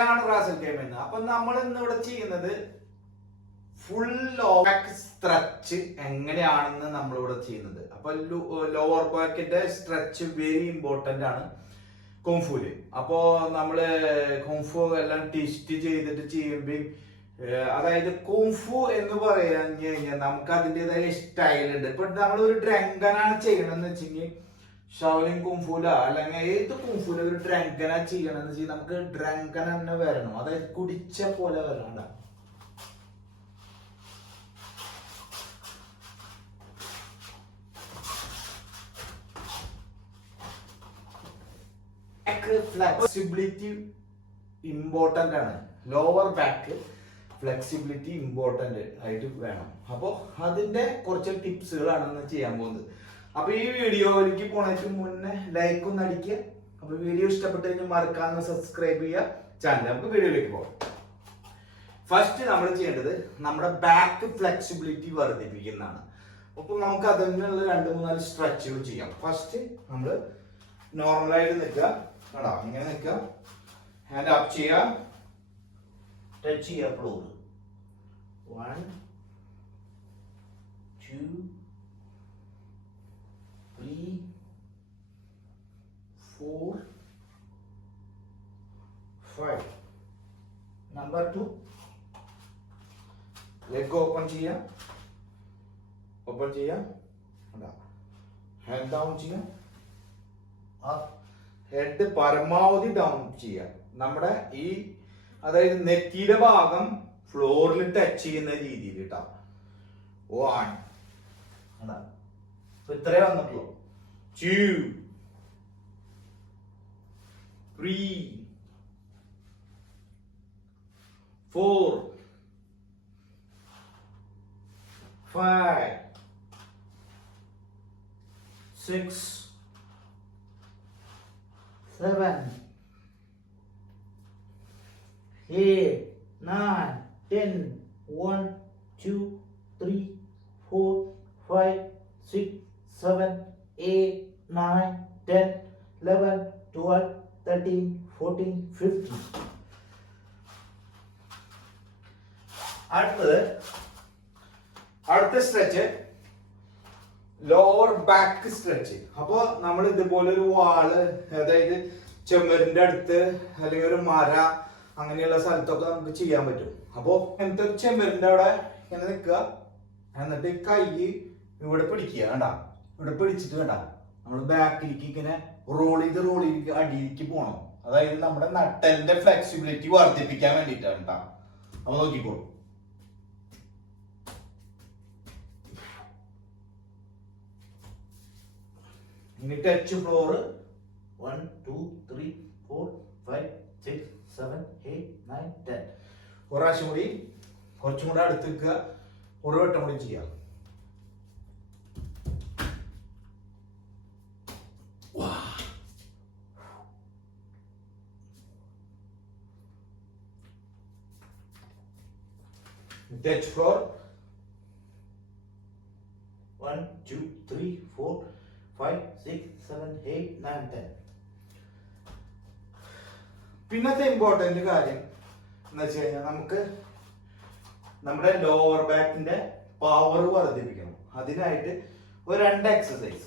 പേരാണ് Ras al Khaimah. അപ്പൊ നമ്മൾ ഇന്ന് ഇവിടെ ചെയ്യുന്നത് ഫുൾ ലോവർ ബാക്ക് സ്ട്രെച്ച് എങ്ങനെയാണെന്ന് നമ്മളിവിടെ ചെയ്യുന്നത്. അപ്പൊ ലോവർ ബാക്കിന്റെ സ്ട്രെച്ച് വെരി ഇമ്പോർട്ടന്റ് ആണ് കുംഫുല്. അപ്പോ നമ്മള് കുംഫു എല്ലാം ട്വിസ്റ്റ് ചെയ്തിട്ട് ചെയ്യുമ്പോൾ, അതായത് കുംഫു എന്ന് പറയാൻ കഴിഞ്ഞാൽ നമുക്ക് അതിൻ്റെതായ സ്റ്റൈൽ ഉണ്ട്. ഇപ്പൊ നമ്മൾ ഒരു ഡ്രങ്കനാണ് ചെയ്യണമെന്ന് വെച്ചെങ്കിൽ ഷൗലിൻ കുംഫുല അല്ലെങ്കിൽ ഏത് കുംഫുല ഒരു ഡ്രങ്കന ചെയ്യണമെന്ന് വെച്ചാൽ നമുക്ക് ഡ്രങ്കൻ തന്നെ വരണം, അതായത് കുടിച്ച പോലെ വരണ്ട. ഫ്ലെക്സിബിലിറ്റി ഇമ്പോർട്ടന്റ് ആണ്. ലോവർ ബാക്ക് ഫ്ലെക്സിബിലിറ്റി ഇമ്പോർട്ടന്റ് ആയിട്ട് വേണം. അപ്പോൾ അതിന്റെ കുറച്ച് ടിപ്സുകളാണ് ചെയ്യാൻ പോകുന്നത്. അപ്പൊ ഈ വീഡിയോയിലേക്ക് പോണതിന് മുന്നേ ലൈക്ക് ഒന്ന് അടിക്കുക. അപ്പൊ വീഡിയോ ഇഷ്ടപ്പെട്ട് കഴിഞ്ഞാൽ മറക്കാതെ സബ്സ്ക്രൈബ് ചെയ്യുക ചാനൽ. നമുക്ക് വീഡിയോയിലേക്ക് പോകാം. ഫസ്റ്റ് നമ്മൾ ചെയ്യേണ്ടത് നമ്മുടെ ബാക്ക് ഫ്ലെക്സിബിലിറ്റി വർദ്ധിപ്പിക്കുന്നതാണ്. അപ്പൊ നമുക്ക് അതിനുള്ള 2-3 സ്ട്രെച്ചുകൾ ചെയ്യാം. ഫസ്റ്റ് നമ്മൾ നോർമലായിട്ട് നിൽക്കുക, കേട്ടോ, ഇങ്ങനെ നിൽക്കുക, ഹാൻഡ് അപ്പ് ചെയ്യുക, ടച്ച് ചെയ്യുക ഫ്ലോർ. 1 2 3 4 5. നമ്പർ 2 ലെഗ് ഓപ്പൺ ചെയ്യുക, ഹാൻഡ് ഡൗൺ ചെയ്യുക, ഹെഡ് പരമാവധി ഡൗൺ ചെയ്യുക. നമ്മുടെ ഈ അതായത് നെറ്റിയുടെ ഭാഗം ഫ്ലോറിൽ ടച്ച് ചെയ്യുന്ന രീതിയിൽ കേട്ടോ. 1 ഇത്രേ വന്നിട്ടുള്ളൂ. 2 3 4 5 6 7 8 9 10. 1 2 3 4 5 6 7 8 9 10 11 12 13 14 15. അടുത്ത സ്ട്രെച്ച് ലോവർ ബാക്ക് സ്ട്രെച്ച്. അപ്പൊ നമ്മൾ ഇതുപോലെ ഒരു വാള്, അതായത് ചെമ്മരിന്റെ അടുത്ത് അല്ലെങ്കിൽ ഒരു മര അങ്ങനെയുള്ള സ്ഥലത്തൊക്കെ നമുക്ക് ചെയ്യാൻ പറ്റും. അപ്പോ ഇങ്ങനത്തെ ചെമ്മരിന്റെ അവിടെ ഇങ്ങനെ നിൽക്കുക, എന്നിട്ട് കൈ ഇവിടെ പിടിക്കുക, വേണ്ട, ഇവിടെ പിടിച്ചിട്ട് വേണ്ട നമ്മൾ ബാക്കിലേക്ക് ഇങ്ങനെ റോൾ ചെയ്ത് അടിയിലേക്ക് പോകണം. അതായത് നമ്മുടെ നട്ടലിന്റെ ഫ്ലെക്സിബിലിറ്റി വർദ്ധിപ്പിക്കാൻ വേണ്ടിയിട്ടാണ് കേട്ടോ. അപ്പൊ നോക്കിക്കോളൂ. ഇനി ടച്ച് ഫ്ലോർ. 1 2 3 4 5 6 7 8 9 10. ഒരാശം കൂടി, കുറച്ചും കൂടെ അടുത്ത് നിൽക്കുക, ഒരു വട്ടം കൂടി ചെയ്യാം. Touch floor. 1 2 3 4 5 6 7 8 9 10. പിന്നത്തെ ഇമ്പോർട്ടന്റ് കാര്യം എന്ന് വെച്ച് കഴിഞ്ഞാൽ നമുക്ക് നമ്മുടെ ലോവർ ബാക്കിന്റെ പവർ വർദ്ധിപ്പിക്കണം. അതിനായിട്ട് ഒരു 2 എക്സസൈസ്.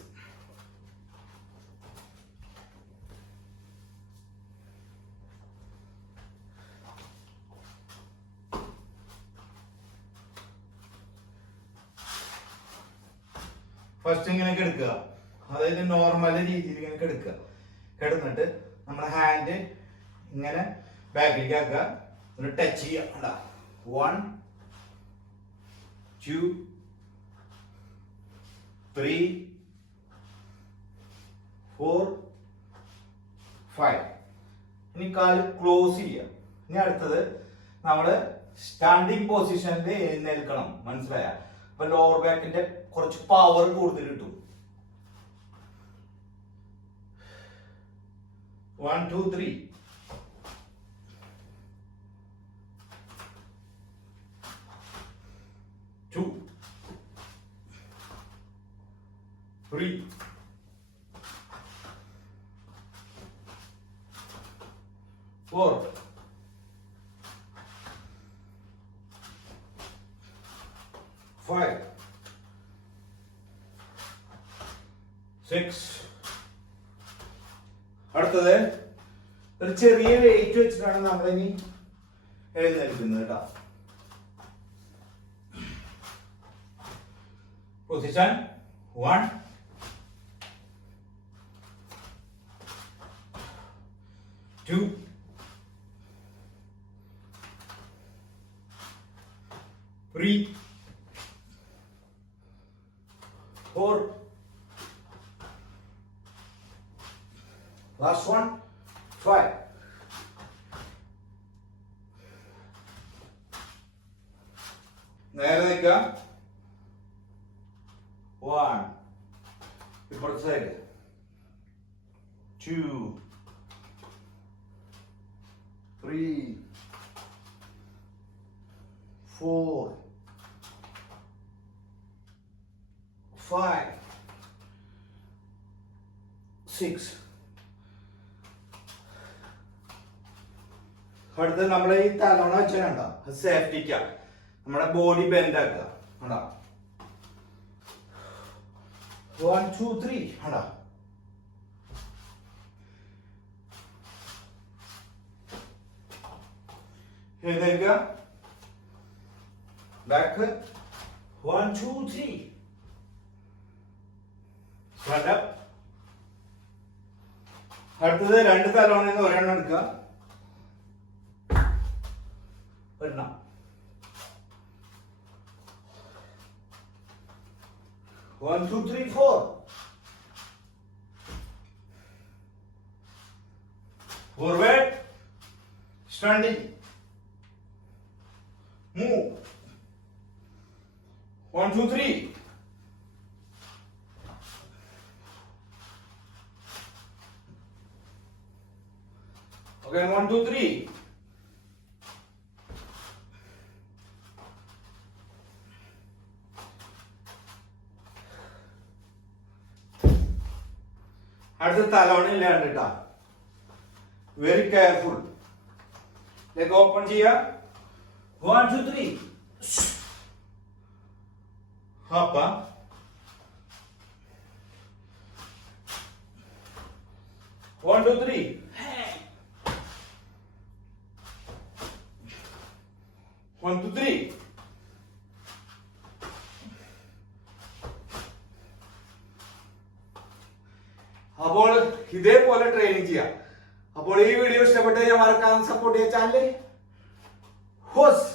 ഫസ്റ്റ് ഇങ്ങനെ കിടക്കുക, അതായത് നോർമൽ രീതിയിൽ ഇങ്ങനെ കിടക്കുക. കിടന്നിട്ട് നമ്മുടെ ഹാൻഡ് ഇങ്ങനെ ബാക്കിലേക്ക് ആക്കുക, ഒരു ടച്ച് ചെയ്യുക. 1 2 3 4 5. ഇനി കാല് ക്ലോസ് ചെയ്യുക. ഇനി അടുത്തത് നമ്മള് സ്റ്റാൻഡിങ് പൊസിഷനിൽ എഴുന്നേൽക്കണം, മനസ്സിലായ? അപ്പൊ ലോവർ ബാക്കിന്റെ കുറച്ച് പവർ കൂടുതൽ കിട്ടും. 1 2 3 2 3 4 6. അടുത്തത് ഒരു ചെറിയ വെയിറ്റ് വെച്ചിട്ടാണ് നമ്മളിനി എഴുന്നേൽക്കുന്നത് കേട്ടോ. Position 1, 2, 3, 4, last one, 5. നേരെ നിൽക്കുക. 1, ഇപ്പുറത്തെ സൈഡ് 2, 3, 4, 5, 6. അടുത്ത് നമ്മളെ ഈ തലോണ വെച്ചാലുണ്ടോ സേഫ്റ്റിക്ക നമ്മുടെ ബോഡി ബെൻഡ് ആക്കുക. കണ്ടോ 1, 2, 3. കണ്ടോ എഴുന്നേൽക്കുക. ബാക്ക് 1, 2, 3. Stand up. അടുത്തത് 2 തലോണെന്ന് ഒരെണ്ണം എടുക്കുക. ഒരെണ്ണം 1, 2, 3, 4. Forward, standing, move. 1, 2, 3. Okay, 1, 2, 3. അടുത്ത തലോണ ഇല്ലാണ്ട് കേട്ടാ. Very careful. ലെഗ് ഓപ്പൺ ചെയ്യാ. 1, 2, 3. ഹപ്പ. 1, 2, 3. 1, 2, 3. അപ്പോൾ ഇതേപോലെ ട്രെയിനിങ് ചെയ്യാം. അപ്പോൾ ഈ വീഡിയോ ഇഷ്ടപ്പെട്ട ഞാൻ മറക്കാതെ സപ്പോർട്ട് ചെയ്യാൻ ചാനൽ ഹോസ്